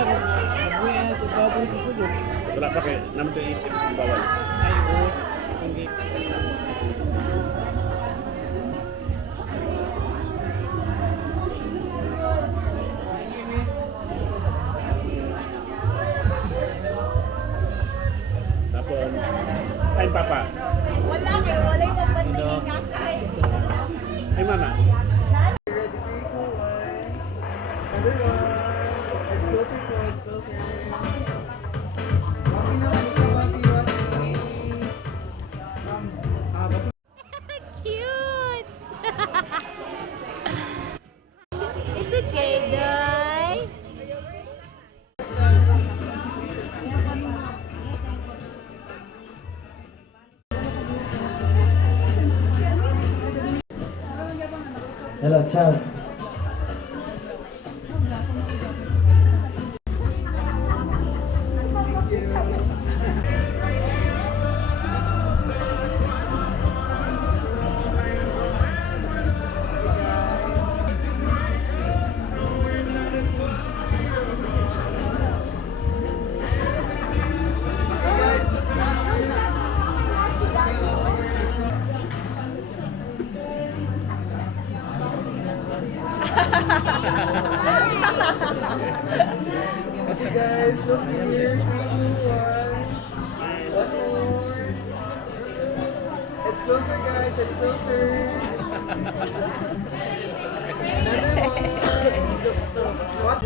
na rin na. Abuya na ito, baboy sa sulod. Wala pa kayo, naman ito isip kung bawal. Ay, oo. Hindi. Tapos, kain papa. Wala kayo, wala yung magpantay kakay. Ay mama. Ready, 3, 2, 1. Another one. It's closer po, it's closer. Waki na kami sa waki. Basta Cute! It's okay, Day. Hello, ciao. okay guys, look here. 3, 2, 1. What else? It's closer guys, it's closer. What?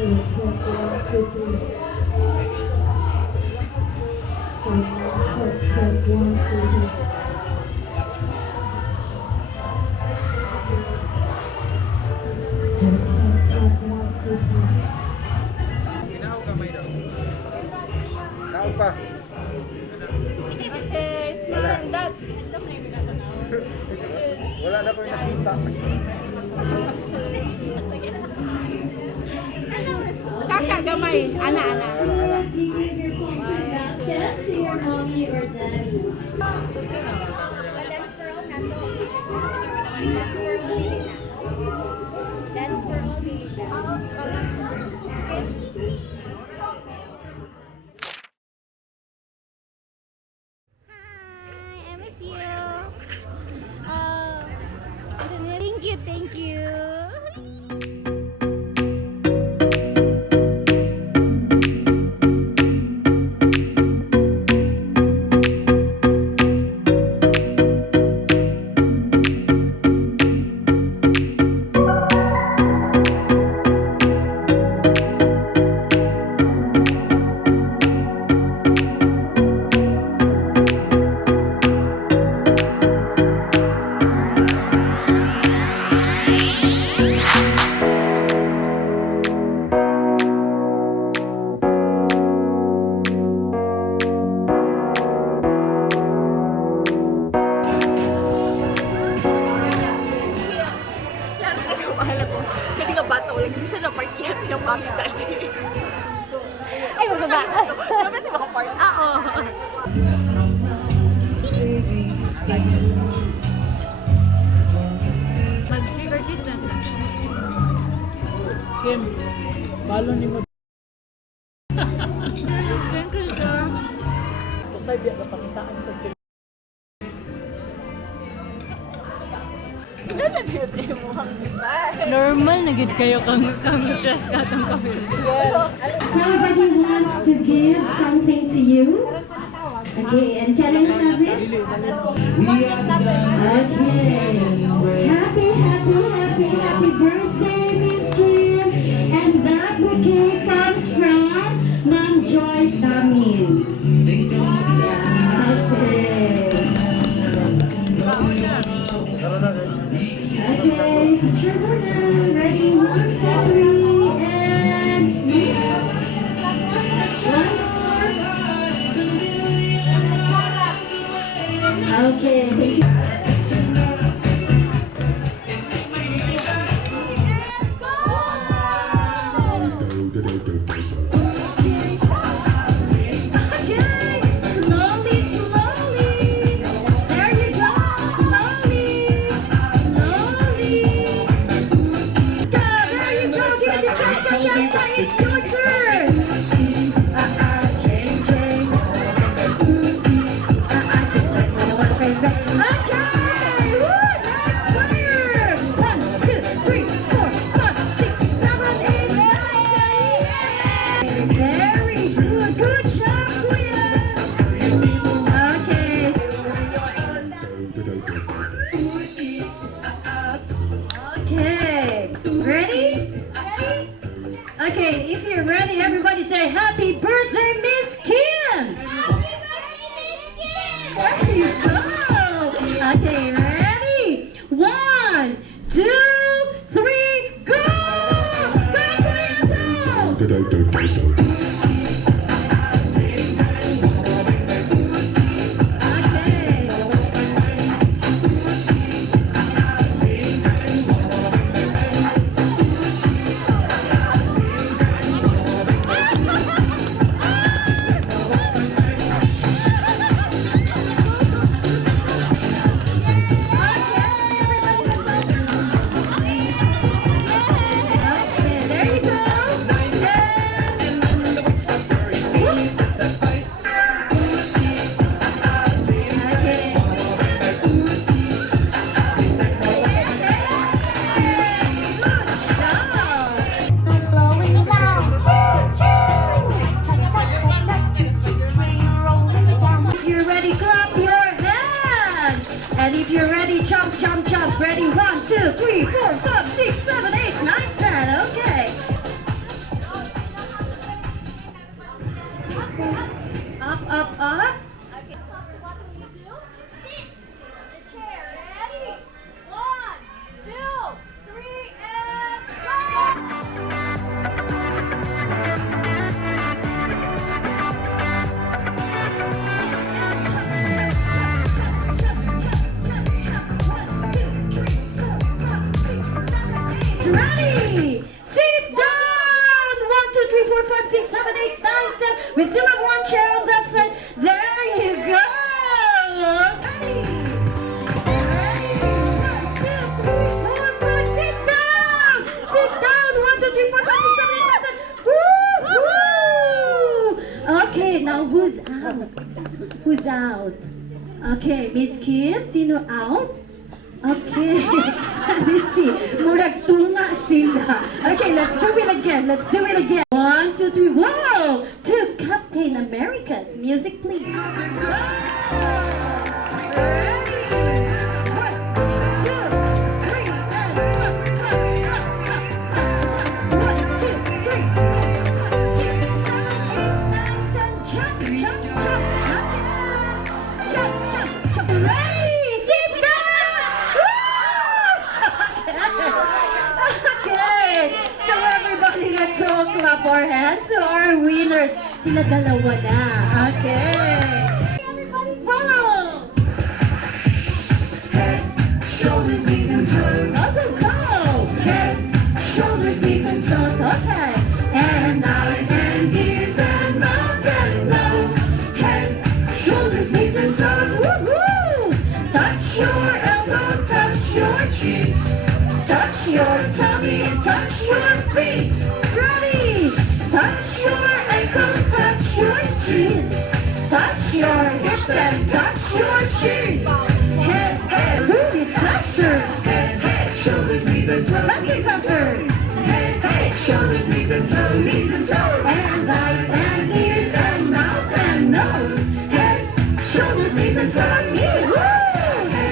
Ginaw kamay daw. Naon pa. Okay, smile and dance. Wala na po yung nakita. Saka gamay, ana-ana. To give your pumpkin baskets to your mommy or daddy. That's for all nato. That's for all Lilita. That's for all Lilita. Okay? Hi, I miss you. Thank you. Kasi nga bata, wala hindi siya na-partihan ng mami dati. Ay, magaba. Dapat di makaparty. Oo. Mag-trigger-treat na sila. Kim, balon ni mo. Thank you, sir. Kusay biya kapakitaan sa sila. Ano na dito yung mukhang diba? Normal na gid kayo kang dress ka tong kami. Somebody wants to give something to you. Okay, and can I have it? Okay. Happy birthday, Miss Kim. And that bouquet comes from Ma'am Joy Tamin. Okay, picture mo na. Ready? 1, 2, 3, and smile. One more. Okay, thank you. It's your turn. Okay, if you're ready, everybody say happy birthday, Miss Kim! There you go! Okay, ready? 1, 2, 3, go! Go, Kuya, go! Okay. Okay, there you go. Whoops. Okay. If you're ready, clap your hands. And if you're ready, jump, jump, jump. Ready? 1, 2, 3, 4, 5, 6, 7, 8, 9, 10. Okay. Up, up, up. Ready? Sit down! 1, 2, 3, 4, 5, 6, 7, 8, 9, 10. We still have one chair on that side. There you go! Ready? Ready? 1, 2, 3, 4, 5. Sit down! Sit down! 1, 2, 3, 4, 5, 6, 7, 8, 9, 10. Woo! Okay, now who's out? Who's out? Okay, Miss Kim, sino out? Okay, let me see. Murag tunga sila. Okay, let's do it again. Let's do it again. 1, 2, 3. Wow! To Captain America's music, please. Go! Ready? 1, 2, 3, and clap, clap, clap, clap, clap. 1, 2, 3, 4, 5, 6, 7, 8, 9, 10. Jump, jump, jump. Not yet. Jump, jump, jump. Ready? Sit down! Okay, so everybody, let's all clap our hands to our winners. Sila dalawa na. Okay. Wow! Head, shoulders, knees and toes. Also go! Head, shoulders, knees and toes. Okay. And eyes and ears and mouth and nose. Head, shoulders, knees and toes. Woo-hoo! Touch your elbow, touch your cheek. Touch your tummy, touch your feet. Ready? Touch your ankle, touch your chin. Touch your hips and touch your chin. Head, head. Do it faster. Head, head, shoulders, knees and toes. Faster, faster. Head, head, shoulders, knees and toes. Knees and toes. And eyes and ears And mouth and nose. Head, shoulders, knees and toes. Head,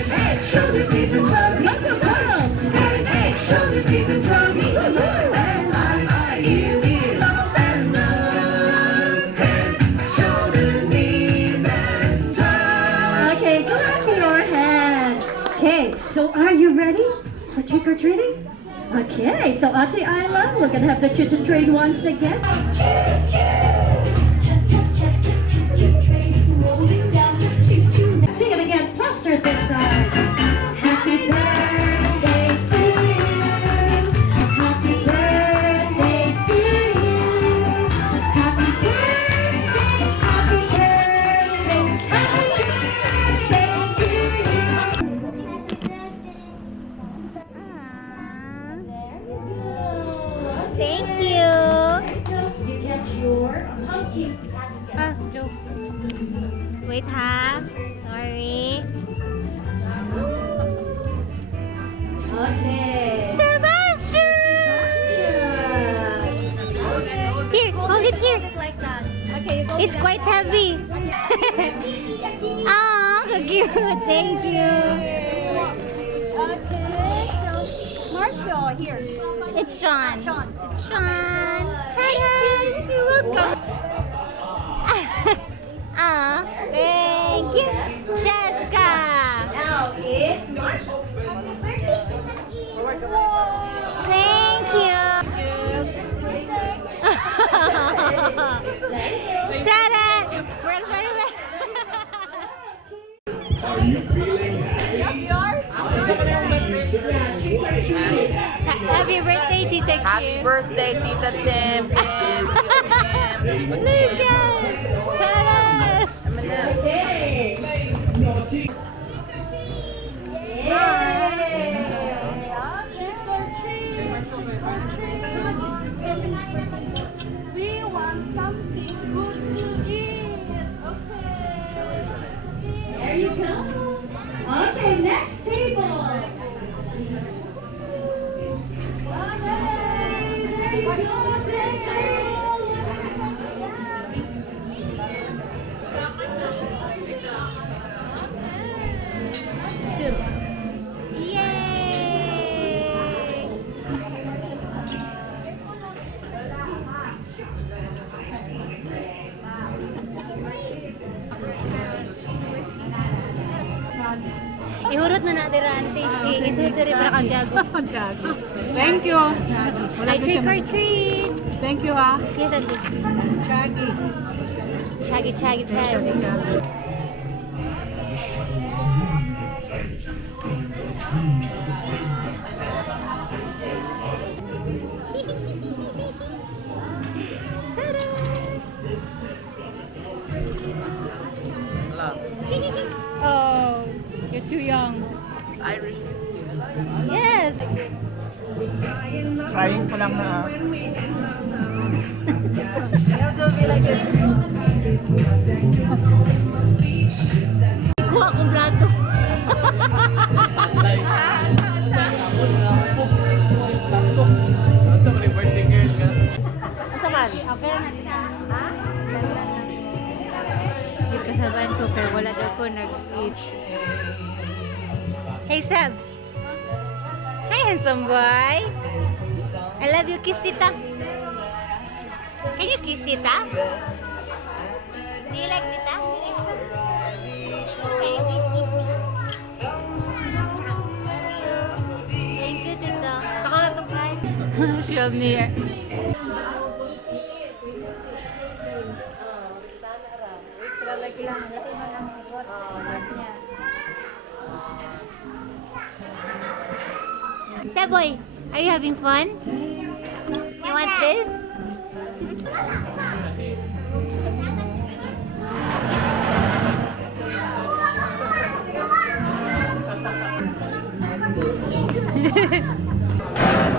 head, shoulders, knees and toes. Let's go, Carl. Head, head, shoulders, knees and toes. And eyes, ears, mouth and nose. Head, shoulders, knees and toes. Okay, clap your hands. Okay, so are you ready for trick or treating? Okay, so Ate Isla, we're gonna have the choo-choo train once again. Sing it again, faster this time. Happy birthday to you. Happy birthday to you. Happy birthday, happy birthday, happy birthday to you. Thank you. You get your pumpkin basket. Ah, joke. Wait ha. Sorry. Okay. Sebastian! Here, hold it here. Like that. It's quite heavy. Ah, so cute. Thank you. Okay, so Marshall, here. It's Sean. Sean. It's Sean. Thank you, Jessica. Now it's Marshall. Thank you. Ta-da! We're excited. Are you feeling Happy birthday, Tita Kim. Happy birthday, Tita Tim. Look at Ta-da! We want something good to eat. There you go. Okay, next table. There you go. Next Ihurot na natin ranti. Isuot na rin para kang jago. Thank you. Ay, trick or treat. Thank you, ha. Yes, Auntie. Chaggy, chaggy, chaggy. Oh, you're too young. Irish. Yes. Trying ko lang na. Kuha akong plato. Sa mga birthday girl ka. Saman. Okay na nila. Ha? Yung kasabahan ko kaya wala daw ko nag-eat. Hey, Seb. Hi, handsome boy. I love you. Kiss tita. Can you kiss tita? Do you like tita? Can you please kiss me? Love you. Thank you, tita. Saka na ito, guys. Show me. Seboy, are you having fun? You want this?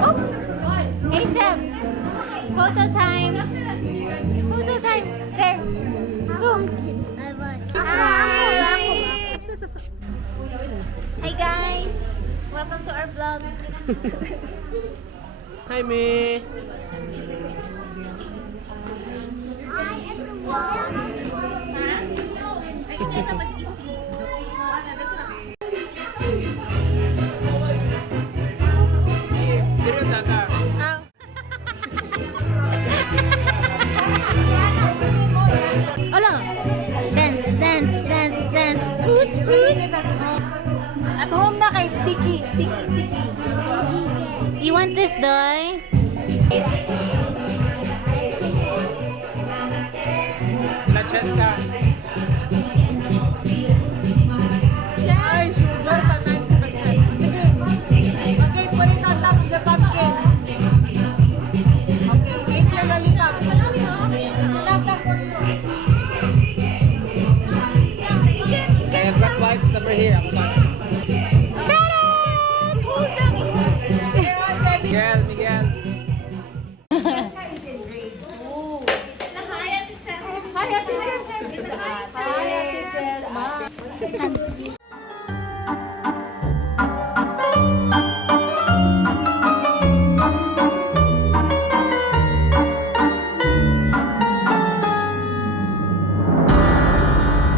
Oops! Hey Seb! Photo time! Photo time! There! Go! Hi! Hi guys! Welcome to our vlog. Hi, me. Hola! Dance, dance, dance, dance. Hoot, hoot. At home na kay sticky. You want this, Doy? Sila Cheska. Ay, sugar pa na. Okay, put it on top of the pumpkin. Okay, wait lang lalita. Kaya black wipes over here. Ako ba? Miguel. Hi, Ate Jess.